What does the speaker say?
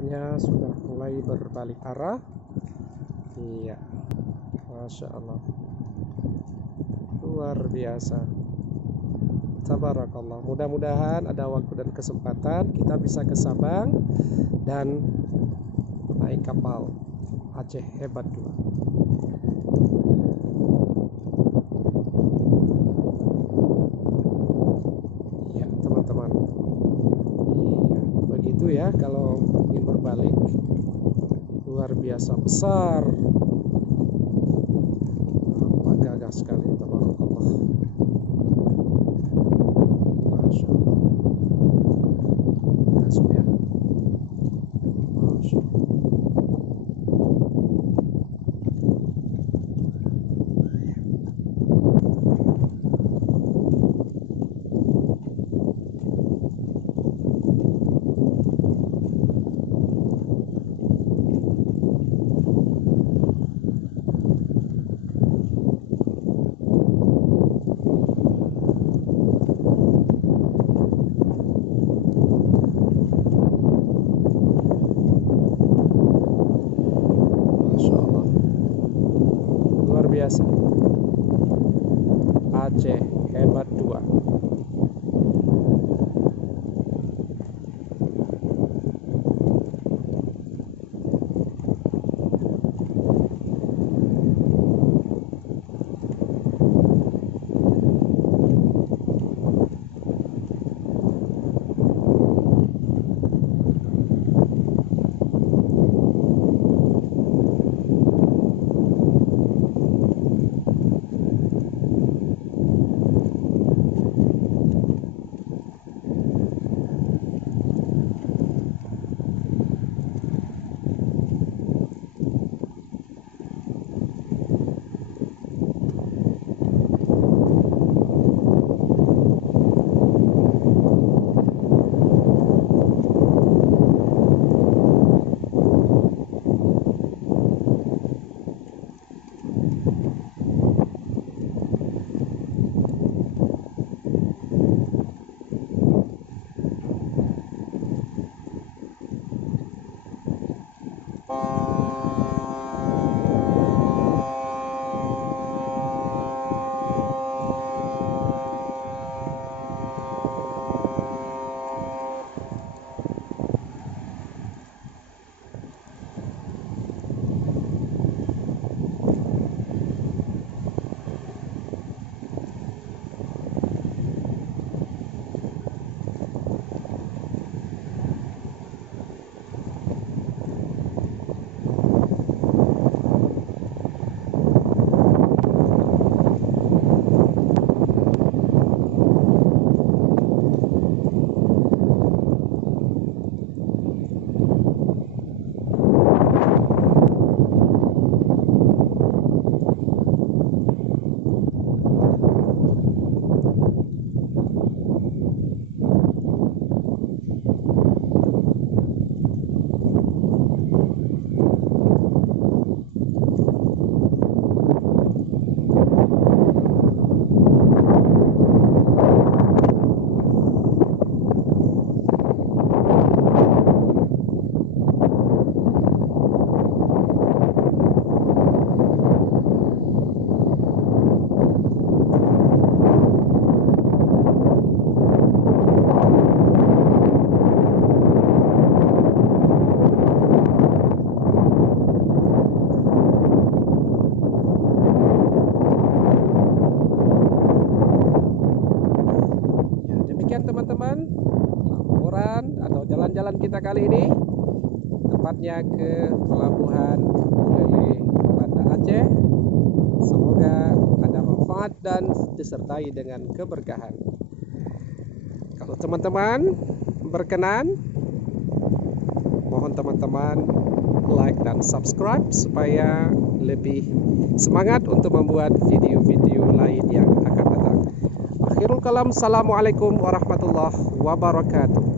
nampaknya sudah mulai berbalik arah. Iya, Masya Allah, luar biasa. Tabarakallah. Mudah-mudahan ada waktu dan kesempatan kita bisa ke Sabang dan naik kapal Aceh Hebat 2. Iya teman-teman, iya, begitu ya kalau ingin berbalik. Luar biasa besar, nampak gagah sekali. Tabarakallah, Masya Allah. Masuk ya, Masya Allah. Masya Allah, luar biasa. Aceh Hebat 2. Teman-teman, laporan atau jalan-jalan kita kali ini, tepatnya ke Pelabuhan Buleleng Banda Aceh. Semoga ada manfaat dan disertai dengan keberkahan. Kalau teman-teman berkenan, mohon teman-teman like dan subscribe supaya lebih semangat untuk membuat video-video lain yang akan datang. Akhirul kalam, assalamualaikum warahmatullahi wabarakatuh.